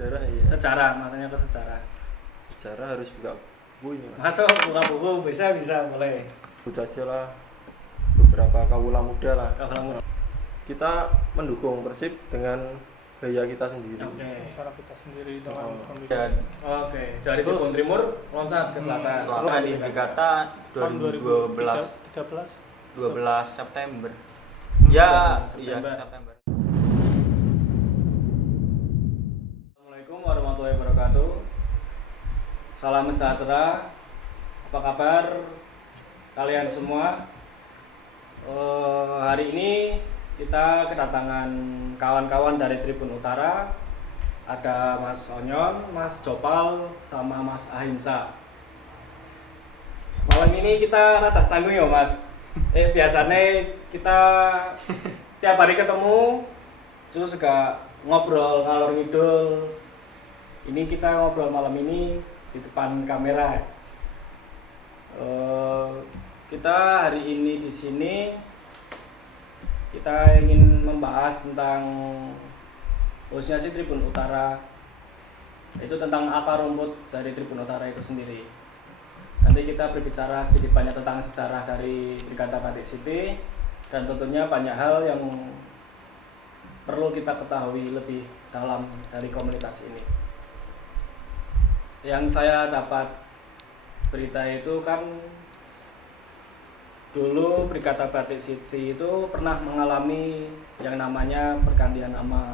sejarah ya. Sejarah, makanya ke sejarah. Sejarah harus buka buku ini mas. Masuk buka buku bisa boleh. Sebut aja lah beberapa kawula muda lah. Kawula muda. Kita mendukung Persib dengan gaya kita sendiri. Oke. Cara kita sendiri dengan kondisi. Dan Oke, dari Tribun Timur loncat ke selatan. selatan di Brigata 2012 September. Ya, iya September. September. Assalamualaikum warahmatullahi wabarakatuh. Salam sejahtera. Apa kabar kalian semua? Hari ini kita kedatangan kawan-kawan dari Tribun Utara. Ada Mas Onyon, Mas Jopal, sama Mas Ahimsa. Malam ini kita rada canggung ya Mas. Biasanya kita tiap hari ketemu, terus juga ngobrol ngalor ngidul. Ini kita ngobrol malam ini di depan kamera. Kita hari ini di sini kita ingin membahas tentang khususnya si Tribun Utara, itu tentang akar rumput dari Tribun Utara itu sendiri. Nanti kita berbicara sedikit banyak tentang sejarah dari Brigata Batik City dan tentunya banyak hal yang perlu kita ketahui lebih dalam dari komunitas ini. Yang saya dapat berita itu kan dulu Brigata Batik City itu pernah mengalami yang namanya pergantian nama,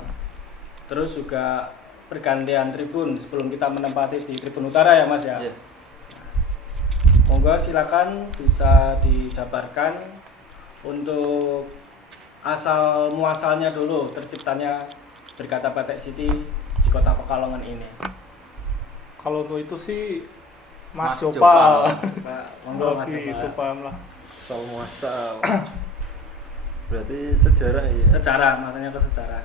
terus juga pergantian tribun sebelum kita menempati di Tribun Utara ya Mas ya. Yeah. Monggo silakan bisa dijabarkan untuk asal muasalnya dulu terciptanya Brigata Batik City di Kota Pekalongan ini. Kalau untuk itu sih Mas Mas Jopal. Pak, monggo Mas Berarti itu Jopal. paham lah. Asal muasal. Berarti sejarah ya. Sejarah, makanya ke sejarah.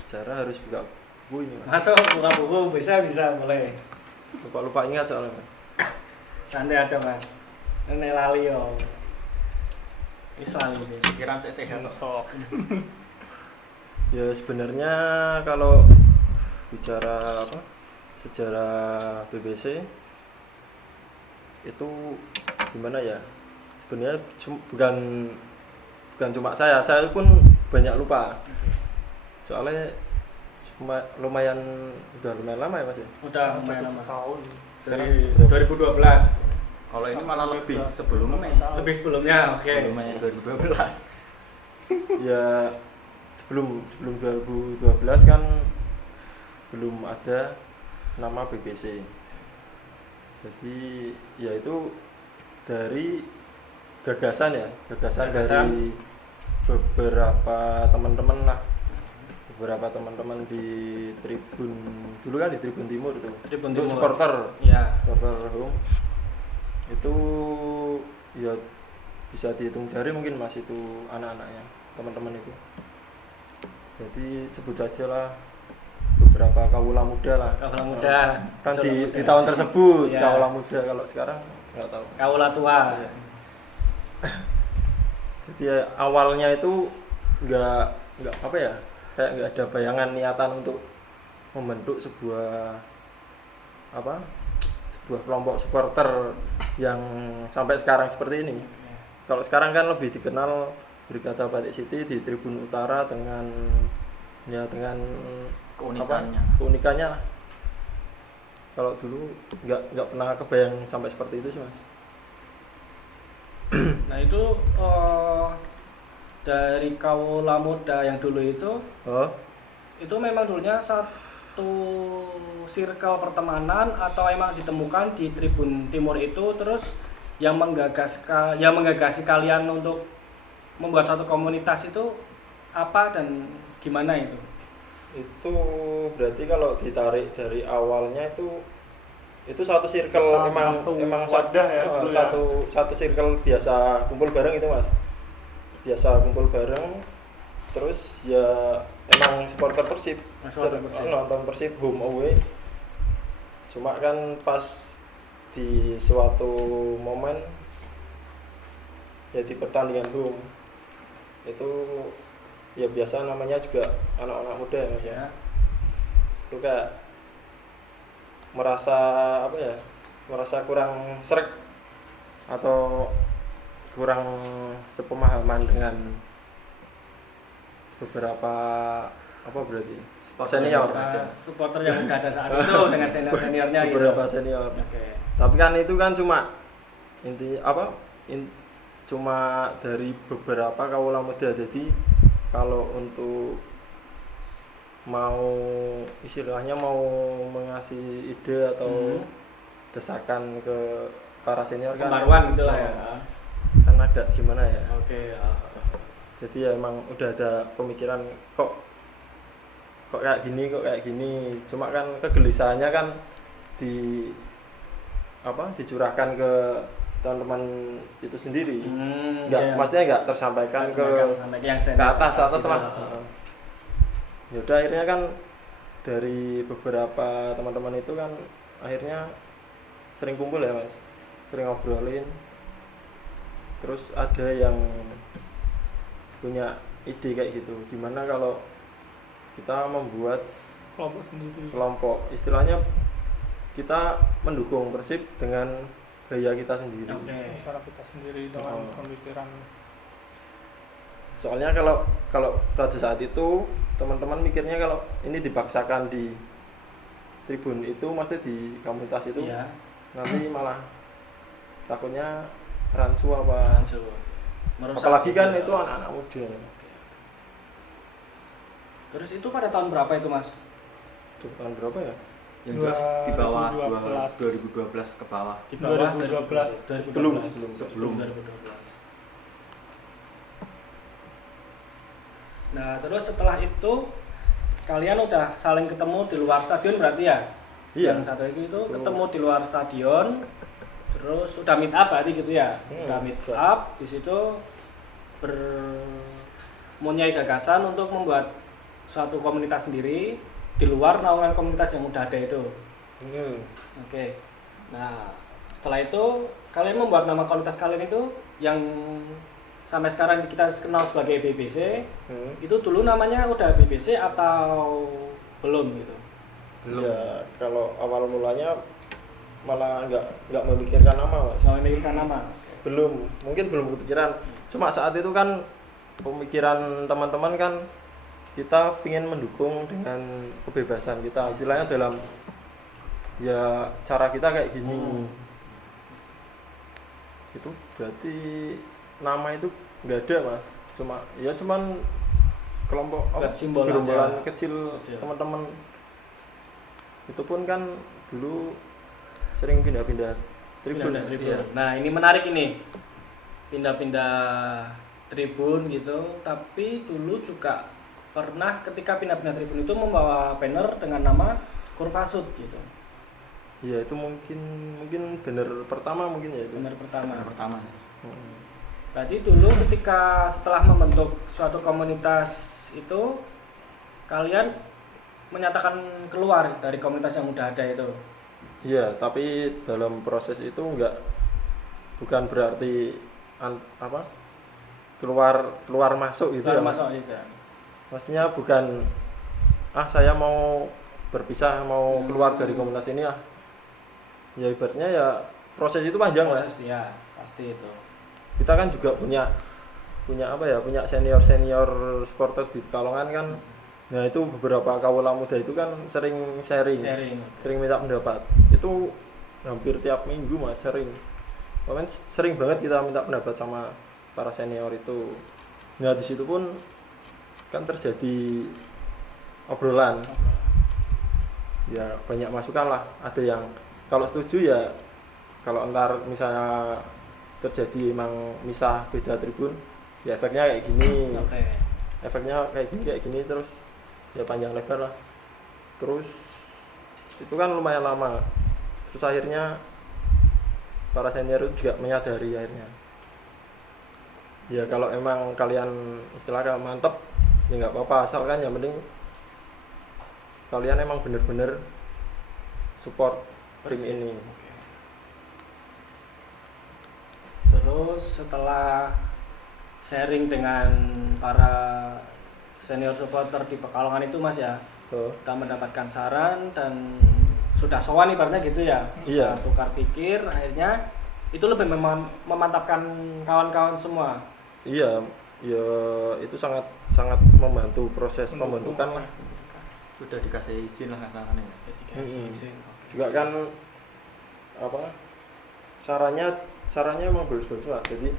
Sejarah harus buka buku ini mas. Masuk buka buku bisa boleh. Lupa ingat soalnya mas. Santai aja Mas. Nenek lali yo. Wis lali ini. Pikiran saya sehat. Sok. Ya sebenarnya kalau bicara sejarah BBC itu gimana ya? Sebenarnya bukan cuma saya pun banyak lupa. Soalnya lumayan lama ya mas ya. Udah lumayan lama. Tahun. Dari 2012. Kalau ini malah lebih sebelumnya. Lebih sebelumnya, oke. Sebelumnya 2012. Ya sebelum 2012 kan belum ada nama BBC. Jadi ya itu dari gagasan dari beberapa teman-teman di Tribun dulu kan di Tribun Timur itu. Tribun Untuk Timur. supporter Ya. home itu ya bisa dihitung jari mungkin mas itu anak-anaknya teman-teman itu. Jadi sebut saja lah beberapa kawula muda lah. Kawula muda. Kan Kawula muda. di tahun tersebut Ya. kawula muda, kalau sekarang nggak tahu. Kawula tua. Ya. Jadi ya, awalnya itu nggak apa ya, kayak nggak ada bayangan niatan untuk membentuk sebuah kelompok supporter yang sampai sekarang seperti ini. Kalau sekarang kan lebih dikenal Brigata Batik City di Tribun Utara dengan keunikannya lah. Kalau dulu nggak pernah kebayang sampai seperti itu sih mas. Nah itu dari kawula muda yang dulu itu memang dulunya satu circle pertemanan atau emang ditemukan di Tribun Timur itu, terus yang menggagasi kalian untuk membuat satu komunitas itu apa dan gimana itu? Itu berarti kalau ditarik dari awalnya itu satu circle, emang wadah ya, dulu ya. satu circle biasa kumpul bareng itu mas, biasa kumpul bareng, terus ya emang supporter Persib, nonton Persib home away. Cuma kan pas di suatu momen ya di pertandingan home itu ya biasa namanya juga anak-anak muda ya mas ya. Itu kayak merasa apa ya, merasa kurang sreg atau kurang sepemahaman dengan beberapa apa berarti senior, supporter yang udah ada saat itu dengan senior-seniornya gitu. beberapa senior. Oke. Tapi kan itu kan cuma cuma dari beberapa kawula muda. Jadi kalau untuk mau istilahnya mau mengasih ide atau desakan ke para senior kan pembaruan gitulah ya. Kan agak gimana ya. Oke. Jadi ya emang udah ada pemikiran kok kayak gini. Cuma kan kegelisahannya kan dicurahkan ke teman-teman itu sendiri. Maksudnya enggak tersampaikan ke atas lah. Ya udah akhirnya kan dari beberapa teman-teman itu kan akhirnya sering kumpul ya Mas, sering ngobrolin. Terus ada yang punya ide kayak gitu, gimana kalau kita membuat kelompok, istilahnya kita mendukung Persib dengan gaya kita sendiri. Cara kita sendiri dengan pemikiran. Soalnya kalau pada saat itu teman-teman mikirnya kalau ini dipaksakan di tribun itu, maksudnya di komunitas itu, nanti malah takutnya rancu apa. Apalagi kan itu anak-anak muda. Terus itu pada tahun berapa itu Mas? Itu tahun berapa ya? Yang jelas di bawah 2012 ke bawah. Di bawah 2012. Sebelum 2012. Nah, terus setelah itu kalian udah saling ketemu di luar stadion berarti ya? Iya. Yang satu itu ketemu di luar stadion, terus udah meet up berarti gitu ya? Udah meet up, di situ mempunyai gagasan untuk membuat suatu komunitas sendiri di luar naungan komunitas yang udah ada itu. Oke. Nah, setelah itu kalian membuat nama komunitas kalian itu yang sampai sekarang kita kenal sebagai BBC. Itu dulu namanya udah BBC atau belum gitu? Belum. Ya, kalau awal mulanya malah nggak memikirkan nama Mas. Nggak memikirkan nama? Belum, mungkin belum kepikiran. Cuma saat itu kan pemikiran teman-teman kan kita ingin mendukung dengan kebebasan kita, istilahnya dalam ya cara kita kayak gini. Itu berarti nama itu nggak ada Mas, cuman kelompok gerombolan kecil teman-teman. Itu pun kan dulu sering pindah-pindah tribun. Nah, ini menarik ini, pindah-pindah tribun gitu. Tapi dulu juga pernah ketika pindah-pindah tribun itu membawa banner dengan nama Kurvasud gitu. Iya, itu mungkin banner pertama mungkin ya itu. Banner pertama. Berarti dulu ketika setelah membentuk suatu komunitas itu kalian menyatakan keluar dari komunitas yang udah ada itu. Iya, tapi dalam proses itu bukan berarti keluar masuk gitu. Maksudnya bukan saya mau berpisah, mau keluar dari komunitas ini ya ibaratnya ya proses itu panjang Mas. Ya, pasti itu. Kita kan juga punya senior supporter di Pekalongan kan. Nah, itu beberapa kawula muda itu kan sering sharing, sering minta pendapat. Itu hampir tiap minggu Mas sering. Bahkan sering banget kita minta pendapat sama para senior itu. Nah, di situ pun kan terjadi obrolan. Ya banyak masukan lah. Ada yang kalau setuju ya, kalau entar misalnya terjadi emang misah beda tribun, ya efeknya kayak gini. Efeknya kayak gini terus ya panjang lebar lah. Terus itu kan lumayan lama. Terus akhirnya para senior itu juga menyadari akhirnya. Ya kalau emang kalian istilahnya mantep ya nggak apa-apa, asalkan yang penting kalian emang bener-bener support tim ini. Terus setelah sharing dengan para senior supporter di Pekalongan itu Mas ya, kita mendapatkan saran dan sudah sowan ibaratnya gitu ya. Iya. Tukar pikir, akhirnya itu lebih memantapkan kawan-kawan semua. Iya, ya itu sangat sangat membantu proses pembentukan lah. Udah dikasih izin lah kasarannya. Juga kan apa sarannya emang bagus-bagus lah. Jadi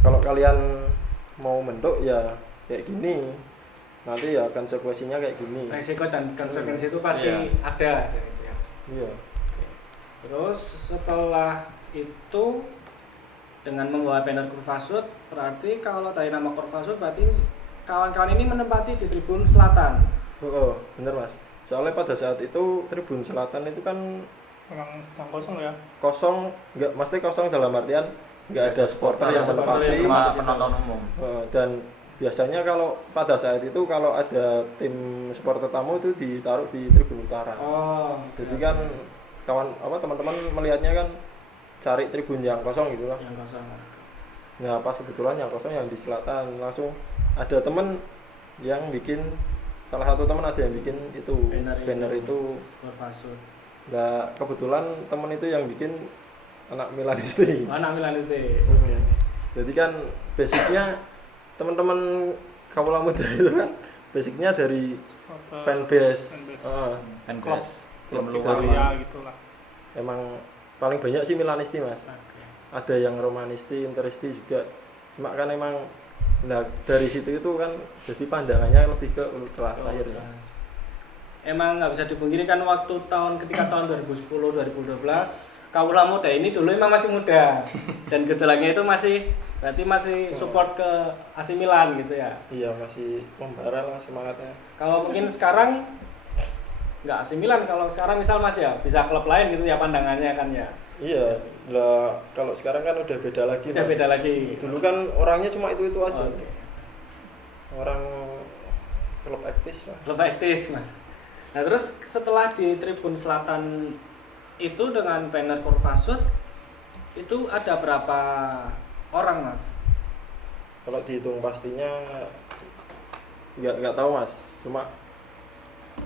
kalau kalian mau bentuk ya kayak gini, nanti ya konsekuensinya kayak gini. Resiko dan konsekuensi itu pasti Iya. ada gitu ya. Iya. Terus setelah itu dengan membawa banner Kurvasud, berarti kalau dari nama Kurvasud berarti kawan-kawan ini menempati di tribun selatan. Oh, bener Mas. Soalnya pada saat itu tribun selatan itu kan Memang sedang kosong ya. kosong, nggak mesti kosong dalam artian nggak ada supporter yang menempati. Cuma penonton umum. Dan biasanya kalau pada saat itu kalau ada tim supporter tamu itu ditaruh di tribun utara. Oh. Jadi kan teman-teman melihatnya kan cari tribun yang kosong gitulah. Yang kosong. Nah pas kebetulan yang kosong yang di selatan, langsung ada temen yang bikin, salah satu teman ada yang bikin itu banner itu. Kurvasud. Nah kebetulan temen itu yang bikin anak Milanisti. Anak Milanisti. Jadi kan basicnya teman-teman Kawula Muda itu kan basicnya dari fanbase. Fanbase Klub tim luar dari- Ya gitulah. Emang paling banyak sih Milanisti Mas. Oke. Ada yang Romanisti, Interisti juga. Cuma kan emang dari situ itu kan jadi pandangannya lebih ke ultras akhirnya. Emang nggak bisa dipungkiri kan waktu ketika tahun 2010-2012 Kawula Muda ini dulu emang masih muda dan gejolaknya itu masih support ke AC Milan gitu ya. Iya masih membara lah semangatnya. Kalau mungkin sekarang nggak AC Milan, kalau sekarang misal Mas ya bisa klub lain gitu ya pandangannya kan ya. Iya, lah kalau sekarang kan udah beda lagi. Udah Mas. beda lagi. Dulu kan orangnya cuma itu aja. Oke. Orang klub aktif lah. Klub aktif Mas. Nah terus setelah di Tribun Selatan itu dengan banner Kurvasud itu ada berapa orang Mas? Kalau dihitung pastinya nggak tahu Mas. Cuma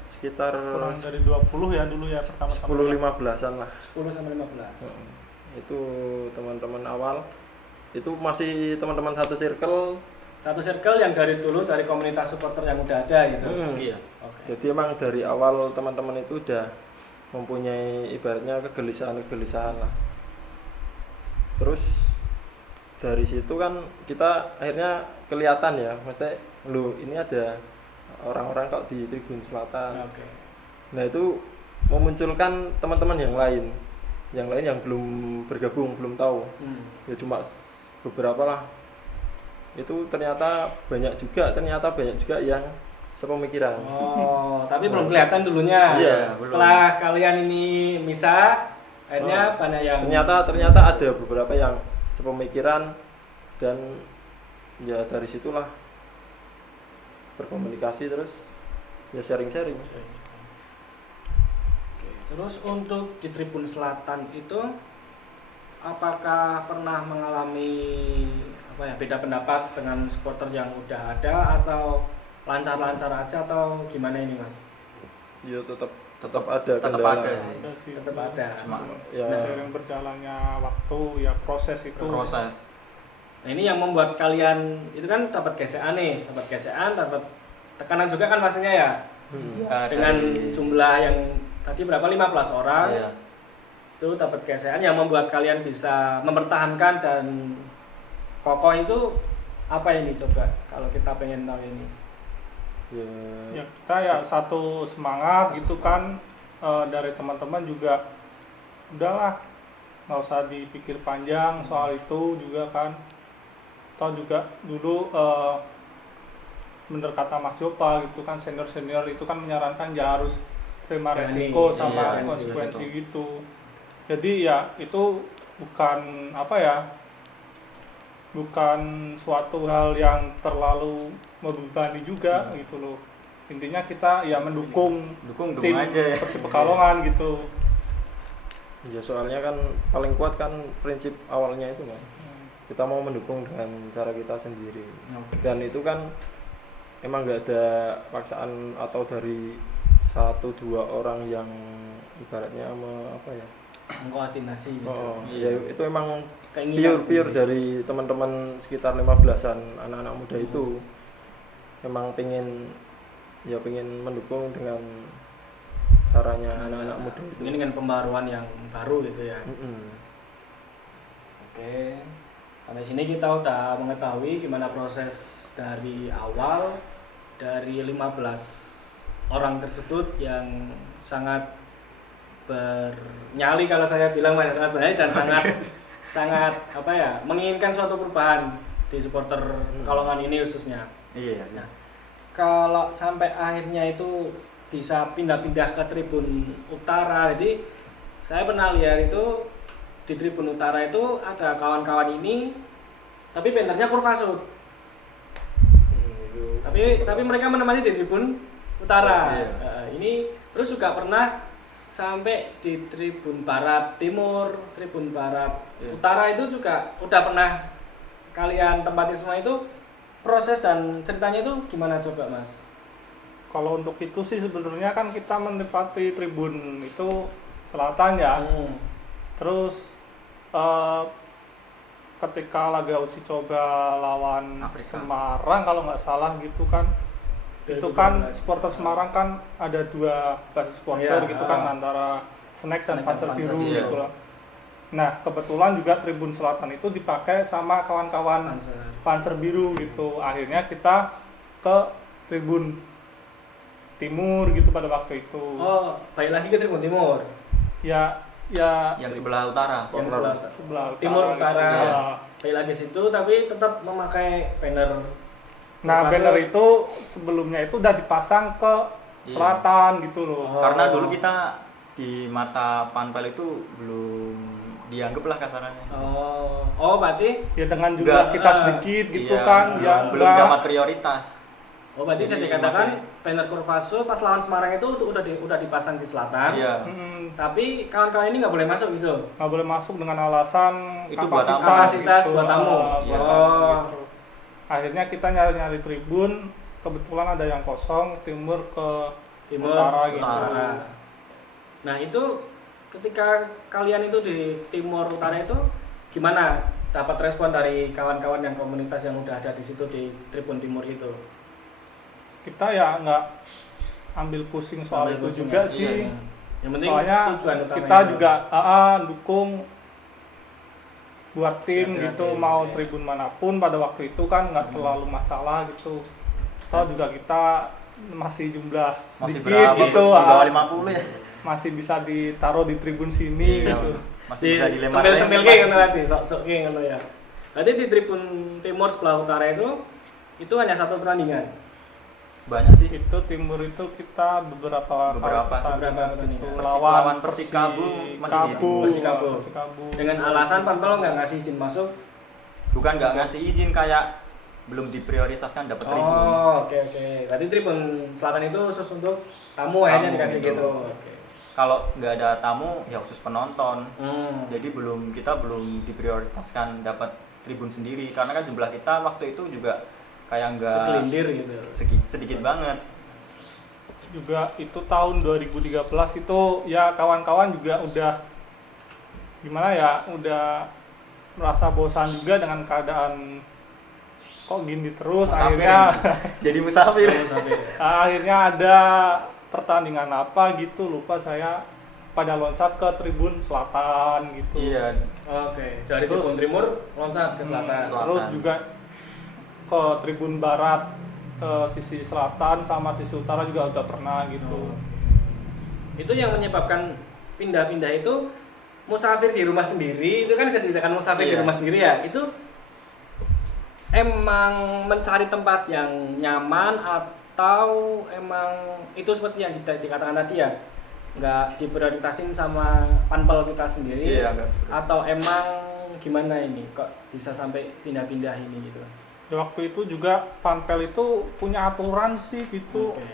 sekitar Kurang dari 20 ya dulu ya pertama-tama. 10-15an lah. 10 sampai 15. Itu teman-teman awal. Itu masih teman-teman satu circle. Satu circle yang dari dulu dari komunitas supporter yang udah ada gitu. Iya. Oke. Jadi emang dari awal teman-teman itu udah mempunyai ibaratnya kegelisahan lah. Terus dari situ kan kita akhirnya kelihatan ya, maksudnya lu ini ada orang-orang kok di Tribun Selatan. Oke. Nah itu memunculkan teman-teman yang lain yang belum bergabung, belum tahu. Ya cuma beberapa lah. Itu ternyata banyak juga yang sepemikiran. Oh, tapi belum kelihatan dulunya. Iya, Setelah kalian ini misah, akhirnya banyak yang Ternyata ada beberapa yang sepemikiran dan ya dari situlah berkomunikasi terus ya sharing-sharing. Oke, terus untuk di Tribun Selatan itu apakah pernah mengalami beda pendapat dengan supporter yang udah ada atau lancar-lancar aja atau gimana ini Mas? Ya tetap ada Tetap kendala. ada sih. Ada sih. Tetap ada. Cuma Ya Seiring berjalannya waktu ya proses itu. proses. Nah ini yang membuat kalian itu kan dapat gesekan nih, dapat tekanan juga kan pastinya ya. Ya, Dengan dari- jumlah yang tadi berapa 15 orang. Iya. Itu dapat gesekan yang membuat kalian bisa mempertahankan dan kokoh itu apa ini coba kalau kita pengen tahu ini. Ya kita ya satu semangat gitu kan, dari teman-teman juga udahlah nggak usah dipikir panjang soal itu juga kan. Atau juga dulu bener kata Mas Jopa gitu kan, senior itu kan menyarankan ya harus terima Berani, resiko iya, sama resiko konsekuensi itu. gitu. Jadi ya itu bukan bukan suatu hal yang terlalu membebani juga gitu loh. Intinya kita ya mendukung Dukung tim aja. Persib Pekalongan gitu. Ya soalnya kan paling kuat kan prinsip awalnya itu Mas. Kita mau mendukung dengan cara kita sendiri. Dan itu kan emang nggak ada paksaan atau dari 1-2 orang yang ibaratnya apa ya, Mengkoordinasi gitu. ya itu emang Keinginan pure sendiri. dari teman-teman sekitar 15-an anak-anak muda itu emang pengen mendukung dengan caranya anak-anak muda itu. Ini dengan pembaruan yang baru gitu ya. Oke. Sampai sini kita udah mengetahui gimana proses dari awal dari 15 orang tersebut yang sangat bernyali, kalau saya bilang sangat bernyali dan sangat apa ya, menginginkan suatu perubahan di supporter Pekalongan ini khususnya. Iya. Nah, kalau sampai akhirnya itu bisa pindah-pindah ke tribun utara, jadi saya pernah lihat itu di tribun utara itu ada kawan-kawan ini, tapi bannernya Kurvasut. Tapi mereka menemani di tribun utara. Ini terus juga pernah sampai di tribun barat timur, tribun barat utara itu juga udah pernah kalian tempati semua. Itu proses dan ceritanya itu gimana coba Mas? Kalau untuk itu sih sebenarnya kan kita menempati tribun itu selatan ya. Terus ketika laga uji coba lawan Afrika. Semarang kalau nggak salah gitu kan, itu kan supporter Semarang kan ada 2 basis supporter gitu kan, antara Snack dan Panzer Biru gitu lah. Nah kebetulan juga tribun selatan itu dipakai sama kawan-kawan Panzer Biru gitu. Akhirnya kita ke tribun timur gitu pada waktu itu. Oh, balik lagi ke tribun timur. Ya Yang sebelah utara. Yang sebelah timur utara. Gitu. Ya. Balik lagi situ tapi tetap memakai banner. Nah, banner itu sebelumnya itu udah dipasang ke selatan gitu loh. Karena dulu kita di mata Panpel itu belum dianggap lah kasarannya. Oh, berarti Ya dengan jumlah kita sedikit gitu kan, ya belum dapat prioritas. berarti bisa Jadi dikatakan masih- banner Kurvasut pas lawan Semarang itu udah dipasang di selatan. Iya. Tapi kawan-kawan ini nggak boleh masuk gitu. Nggak boleh masuk dengan alasan Itu buat tamu. Kapasitas buat tamu. buat tamu gitu. Akhirnya kita nyari-nyari tribun, kebetulan ada yang kosong, timur ke Timur, utara gitu. utara. Nah itu ketika kalian itu di timur utara itu gimana dapat respon dari kawan-kawan yang komunitas yang udah ada di situ di tribun timur itu? Kita ya nggak ambil pusing soal Ambil itu pusing juga ya. sih. Iya. Yang penting Soalnya tujuan utamanya kita itu. juga dukung buat tim Ya, gitu, tim, mau oke. tribun manapun pada waktu itu kan nggak terlalu masalah gitu. Toh juga kita masih jumlah Masih sedikit berapa? gitu, Di bawah 50 ya. masih bisa ditaruh di tribun sini Iya, gitu. Masih bisa dilempar. Sempil-sempil kayak gitu nanti, sok-sok kayak gitu ya. Berarti di tribun timur sebelah utara itu hanya satu pertandingan. Banyak sih. Itu timur itu kita beberapa pertandingan. gitu. Lawan Persikabo masih di timur. Persikabo. Dengan alasan Panpel nggak ngasih izin masuk. Bukan nggak ngasih izin, kayak belum diprioritaskan dapat tribun. Oh, oke. Berarti tribun selatan itu khusus untuk tamu akhirnya Tamu, dikasih gitu. gitu. Oke. Kalau nggak ada tamu ya khusus penonton. Jadi Jadi kita belum diprioritaskan dapat tribun sendiri karena kan jumlah kita waktu itu juga kayak nggak segelintir gitu. sedikit banget. Juga itu tahun 2013 itu ya kawan-kawan juga udah gimana ya, udah merasa bosan juga dengan keadaan kok gini terus. Musafir. Akhirnya Jadi musafir. akhirnya ada pertandingan apa gitu, lupa saya, pada loncat ke tribun selatan gitu. Iya. Oke, dari Terus- tribun timur loncat ke selatan. Selatan. Terus juga ke tribun barat, sisi selatan sama sisi utara juga udah pernah gitu. Itu yang menyebabkan pindah-pindah itu musafir di rumah sendiri, itu kan bisa dikatakan musafir di Iya. rumah sendiri ya. Itu emang mencari tempat yang nyaman atau emang itu seperti yang dikatakan tadi ya, nggak diprioritasin sama Panpel kita sendiri, Iya, nggak diprioritas. atau emang gimana ini kok bisa sampai pindah-pindah ini gitu? Ya, waktu itu juga Panpel itu punya aturan sih gitu. Oke.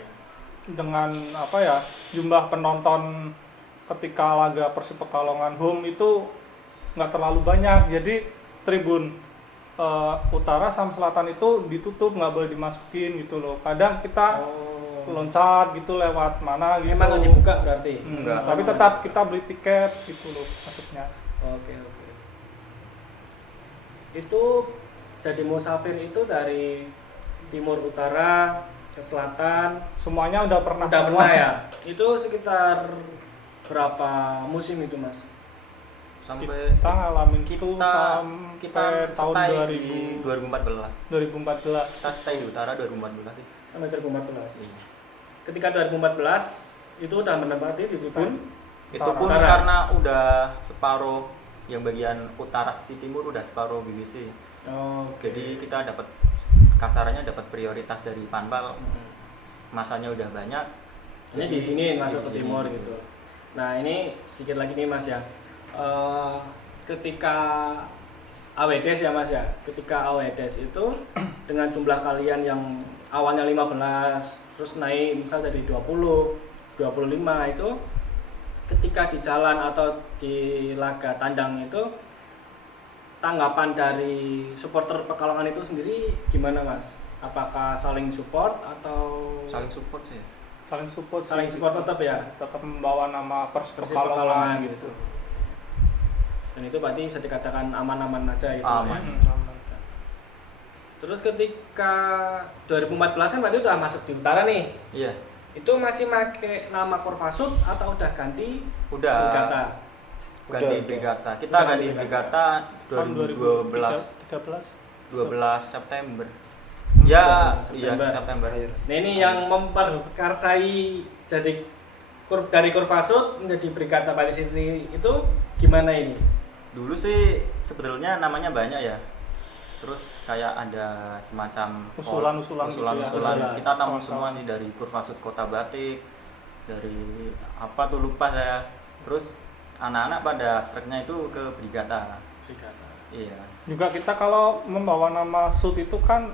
Dengan apa ya, jumlah penonton ketika laga Persib Pekalongan home itu nggak terlalu banyak, jadi tribun utara sama selatan itu ditutup, nggak boleh dimasukin gitu loh. Kadang kita loncat gitu lewat mana gitu. Memang nggak dibuka berarti? Enggak. Tapi tetap kita beli tiket gitu loh maksudnya. Oke. Itu jadi musafir itu dari timur utara ke selatan Semuanya udah pernah udah semua pernah ya? Itu sekitar berapa musim itu Mas? Sampai Kita ngalamin itu kita sampai tahun stay 2000, di 2014. 2014. Kita stay di utara 2014 sih. Sampai 2014. Ketika 2014 itu udah menempati di Tribun Itu pun Utara. karena udah separuh yang bagian utara sisi timur udah separuh BBC. Jadi kita dapat kasarannya dapat prioritas dari Panpal. Masanya udah banyak. Ini di sini masuk di ke sini. timur gitu. Nah ini sedikit lagi nih Mas ya. Ketika AWDS ya Mas ya. Ketika AWDS itu dengan jumlah kalian yang awalnya 15 terus naik misal dari 20, 25 itu ketika di jalan atau di laga tandang itu tanggapan dari supporter Pekalongan itu sendiri gimana Mas? Apakah saling support atau Saling support sih. Saling support sih. saling support tetap ya? Tetap membawa nama Persib Pekalongan Pekalongan gitu. gitu. Dan itu berarti bisa dikatakan aman-aman aja gitu Aman. ya. Terus ketika 2014 kan berarti udah masuk di utara nih. Iya. Itu masih pakai nama Korvasut atau udah ganti Udah Brigata? ganti Udah. Brigata. Kita Udah ganti ganti Brigata Tahun 2012 2013. September. Ya, iya September. September. Nah ini yang memperkarsai jadi dari Korvasut menjadi Brigata Bali City itu gimana ini? Dulu sih sebetulnya namanya banyak ya. Terus kayak ada semacam Usulan-usulan gitu ya. Usulan. Kita tamu semua nih dari Kurvasut Kota Batik, dari apa tuh lupa saya. Terus anak-anak pada sereknya itu ke Brigata. Brigata. Iya. Juga kita kalau membawa nama Sud itu kan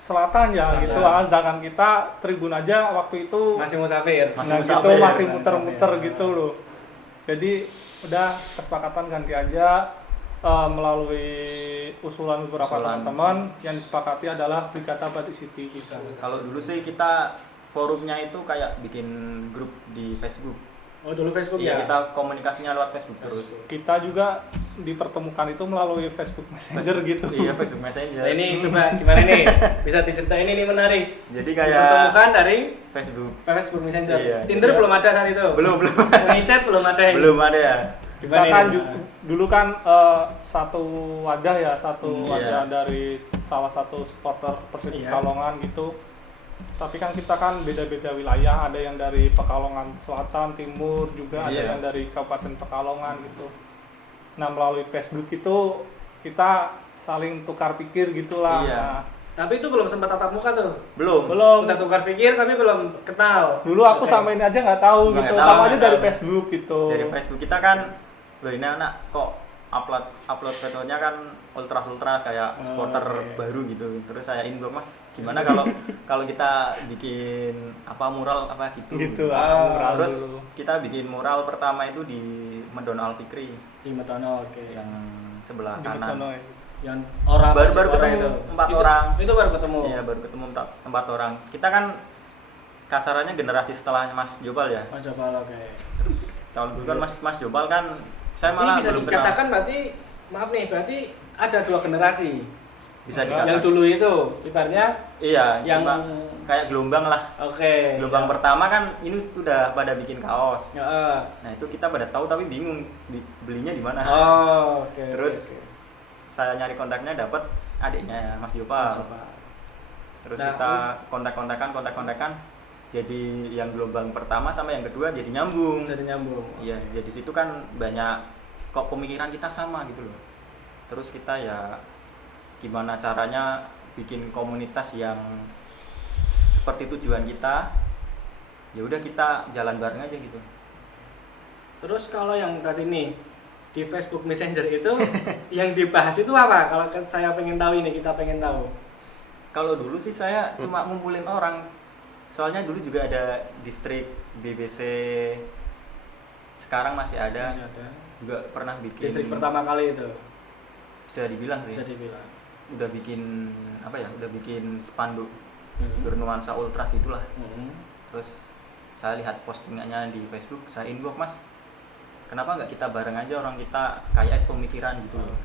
selatan ya Selatan. gitu lah. Sedangkan kita Tribun aja waktu itu Masih musafir. Masih nah musafir. gitu masih Masih muter-muter musafir. gitu loh. Jadi udah kesepakatan ganti aja melalui usulan beberapa Usulan. teman-teman yang disepakati adalah Brigata Batik City gitu. Kalau dulu sih kita forumnya itu kayak bikin grup di Facebook. Oh dulu Facebook Iya, ya? kita komunikasinya lewat Facebook terus. Kita juga dipertemukan itu melalui Facebook Messenger gitu. Iya, Facebook Messenger. Nah ini coba gimana nih? Bisa diceritain ini menarik. Jadi kayak Dipertemukan dari Facebook. Facebook Messenger. Iya. Tinder Iya. belum ada saat itu. Belum. WeChat belum ada. ini? Belum ada ya. Kita Gimana kan ini? dulu kan satu wadah ya, satu Iya. wadah dari salah satu supporter Persib Iya. Pekalongan gitu. Tapi kan kita kan beda-beda wilayah, ada yang dari Pekalongan Selatan, Timur juga, ada Iya. yang dari Kabupaten Pekalongan gitu. Nah melalui Facebook itu kita saling tukar pikir gitulah. Iya. Nah, Tapi itu belum sempat tatap muka tuh. Belum. Kita tukar pikir tapi belum kenal. Dulu aku Oke. sama ini aja nggak tahu Nggak gitu, tahu, sama aja nggak dari tahu. Facebook gitu. Dari Facebook kita kan, loh ini anak kok upload fotonya kan ultras kayak Oh, supporter oke. baru gitu. Terus saya inbox, Mas, gimana kalau kalau kita bikin apa mural apa gitu. Gitu Ah, mural Terus dulu. kita bikin mural pertama itu di Medon Alfikri Di Metono, oke. yang sebelah Di kanan. Betono ya. Yang orang Baru-baru Persib ketemu itu. 4 Itu- orang. Itu baru ketemu. Iya, baru ketemu 4 orang. Kita kan kasarannya generasi setelahnya Mas Jobal ya. Oh, coba oke. Kalau dulu kan Mas Jobal kan saya Jadi malah bisa belum kenal. dikatakan berarti maaf nih, berarti ada dua generasi. Bisa Enggak. dikatakan. Yang dulu itu ibaratnya Iya, yang cuma kayak gelombang lah. oke. Gelombang siap. pertama kan ini udah pada bikin kaos. Ya, Nah, itu kita pada tahu tapi bingung belinya di mana. oh, oke. Terus saya nyari kontaknya dapat adiknya Mas Jopal. coba. Terus Nah, kita kontak-kontakan. Jadi yang gelombang pertama sama yang kedua jadi nyambung. Jadi nyambung. Iya, jadi situ kan banyak kok pemikiran kita sama gitu loh. Terus kita ya gimana caranya bikin komunitas yang seperti tujuan kita. Ya udah kita jalan bareng aja gitu. Terus kalau yang tadi nih di Facebook Messenger itu yang dibahas itu apa? Kalau saya pengen tahu ini, kita pengen tahu. Kalau dulu sih saya cuma ngumpulin orang. Soalnya dulu juga ada distrik BBC. Sekarang masih ada. Masih ada. Juga pernah bikin. Distrik pertama kali itu Bisa dibilang sih. bisa dibilang. Udah bikin apa ya? Udah bikin spanduk bernuansa ultras itulah. Terus saya lihat postingannya di Facebook, saya inbox, Mas, kenapa nggak kita bareng aja, orang kita kayak pemikiran gitu loh.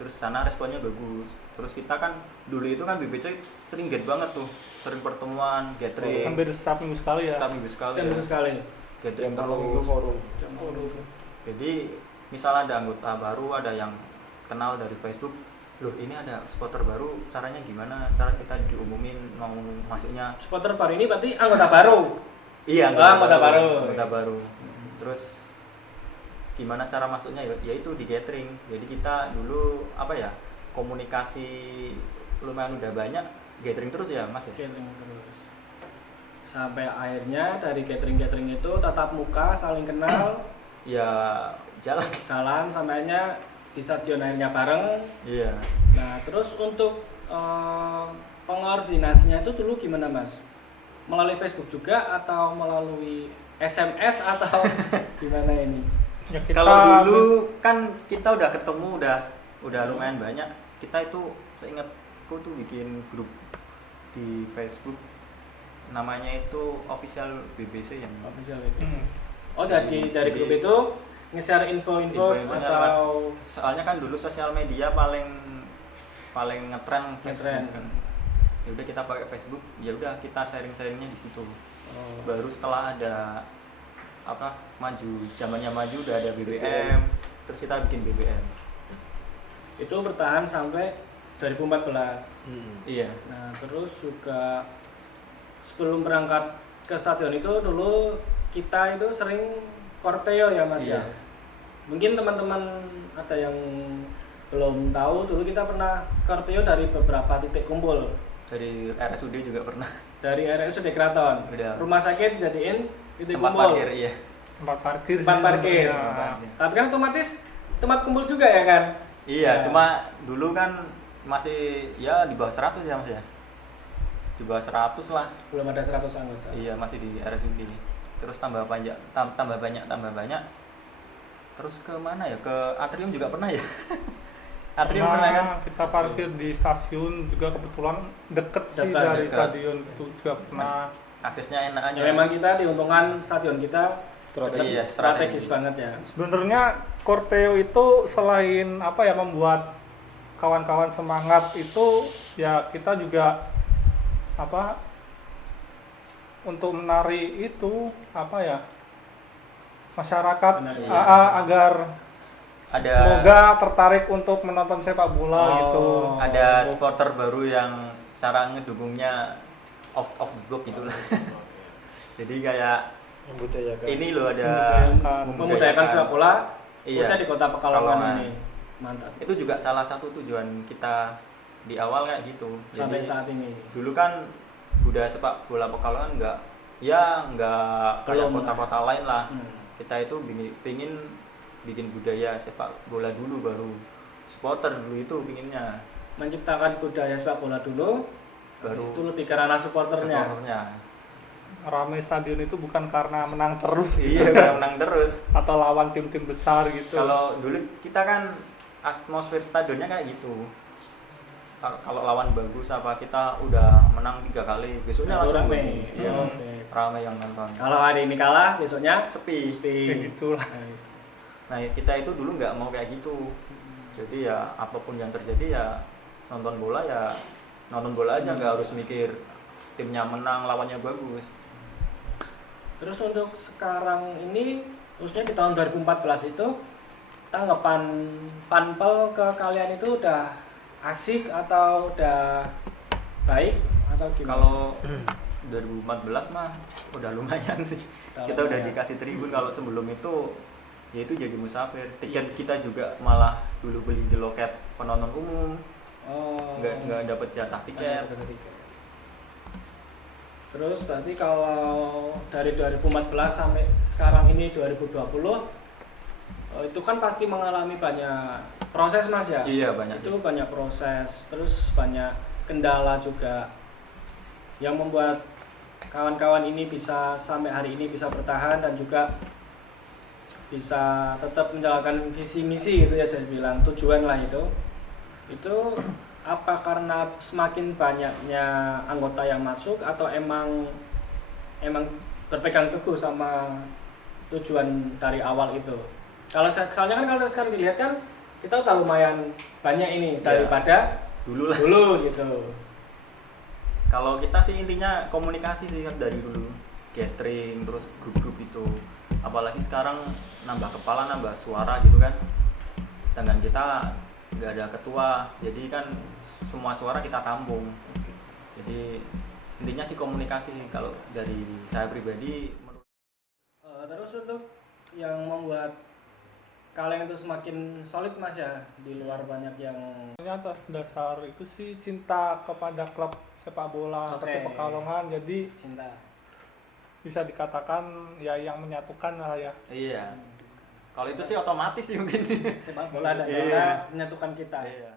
Terus sana responnya bagus. Terus kita kan dulu itu kan BBC sering get banget tuh, sering pertemuan, gathering. Hampir setiap minggu sekali ya. Setiap minggu sekali. Minggu sekali. Gathering minggu terus. forum. Jadi misal ada anggota baru, ada yang kenal dari Facebook, loh ini ada supporter baru, caranya gimana? Ntar kita diumumin mau masuknya. Supporter baru ini berarti anggota baru. Iya, anggota baru. Anggota baru. Terus gimana cara masuknya? Ya itu di gathering. Jadi kita dulu apa ya, komunikasi lumayan udah banyak, gathering terus ya Mas ya? Gathering terus. Sampai akhirnya dari gathering itu tatap muka, saling kenal. Ya jalan Sampai akhirnya di stadion akhirnya bareng. Iya. Nah terus untuk pengordinasinya itu dulu gimana Mas? Melalui Facebook juga atau melalui SMS atau gimana ini? Ya, kalau dulu kan kita udah ketemu udah lumayan banyak. Kita itu seingatku tuh bikin grup di Facebook, namanya itu official BBC yang official BBC. Oh dari grup itu nge-share info-info atau soalnya kan dulu sosial media paling ngetren Facebook kan. Ya udah kita pakai Facebook, ya udah kita sharing-sharingnya di situ. Baru setelah ada maju, zamannya maju udah ada BBM, terus kita bikin BBM. Itu bertahan sampai 2014. Iya. Nah terus juga sebelum berangkat ke stadion itu dulu kita itu sering korteo ya Mas ya. Mungkin teman-teman ada yang belum tahu, dulu kita pernah korteo dari beberapa titik kumpul. Dari RSUD juga pernah. Dari RSUD Kraton. Rumah sakit dijadiin titik tempat kumpul. Parkir, iya. Tempat parkir. Tapi kan otomatis tempat kumpul juga ya kan? Iya, cuma dulu kan masih ya di bawah 100 ya Mas ya. Di bawah 100 lah. Belum ada 100 anggota. Iya, masih di RSUD. Terus tambah banyak. Terus ke mana ya? Ke Atrium juga pernah ya? Atrium pernah kan? Kita parkir di stasiun juga, kebetulan deket sih dari stadion itu juga pernah. Aksesnya enak aja. Ya memang kita diuntungkan stadion kita strategis banget ya. Sebenarnya korteo itu selain membuat kawan-kawan semangat itu, ya kita juga untuk menari itu masyarakat agar semoga tertarik untuk menonton sepak bola gitu. Ada supporter baru yang cara ngedukungnya off the block gitu lah. Jadi kayak ini loh, ada membudayakan sepak bola. Iya, khususnya di Kota Pekalongan ini. Mantap. Itu juga salah satu tujuan kita di awal kayak gitu. Sampai saat ini. Dulu kan budaya sepak bola Pekalongan nggak kayak kota-kota lain lah. Kita itu pingin bikin budaya sepak bola dulu, baru supporter dulu itu pinginnya. Menciptakan budaya sepak bola dulu, baru itu lebih ke ranah supporternya. Ramai stadion itu bukan karena menang terus. Iya, karena menang terus. Atau lawan tim-tim besar gitu. Kalau dulu kita kan atmosfer stadionnya kayak gitu. Kalau lawan bagus kita udah menang 3 kali, besoknya langsung ramai. Iya, ramai yang nonton. Kalau hari ini kalah, besoknya sepi. Begitulah. Nah, kita itu dulu nggak mau kayak gitu. Jadi ya apapun yang terjadi ya nonton bola aja, nggak harus mikir timnya menang, lawannya bagus. Terus untuk sekarang ini, khususnya di tahun 2014 itu, tanggapan Panpel ke kalian itu udah asik atau udah baik atau gimana? Kalau 2014 mah udah lumayan sih. Kita udah dikasih tribun. Kalau sebelum itu ya itu jadi musafir. Tiket kita juga malah dulu beli di loket penonton umum. Nggak dapet jatah tiket. Terus berarti kalau dari 2014 sampai sekarang ini 2020 itu kan pasti mengalami banyak proses Mas ya? Iya, banyak. Itu banyak proses, terus banyak kendala juga yang membuat kawan-kawan ini bisa sampai hari ini bisa bertahan dan juga bisa tetap menjalankan visi misi gitu ya, saya bilang tujuan lah itu apa karena semakin banyaknya anggota yang masuk atau emang berpegang teguh sama tujuan dari awal itu? Soalnya kan kalau sekarang dilihat kan kita udah lumayan banyak ini daripada dulu gitu. Kalau kita sih intinya komunikasi sih kan dari dulu, gathering terus grup-grup itu. Apalagi sekarang nambah kepala, nambah suara gitu kan. Sedangkan kita nggak ada ketua, jadi kan semua suara kita tampung. Jadi intinya sih komunikasi kalau dari saya pribadi. Terus untuk yang membuat kalian itu semakin solid Mas ya, di luar banyak yang Atas dasar itu sih cinta kepada klub sepak bola Persib Pekalongan, jadi cinta. Bisa dikatakan ya yang menyatukan lah ya. Iya. Kalau itu sih otomatis sih mungkin. Sepak bola dan bola menyatukan kita. Iya.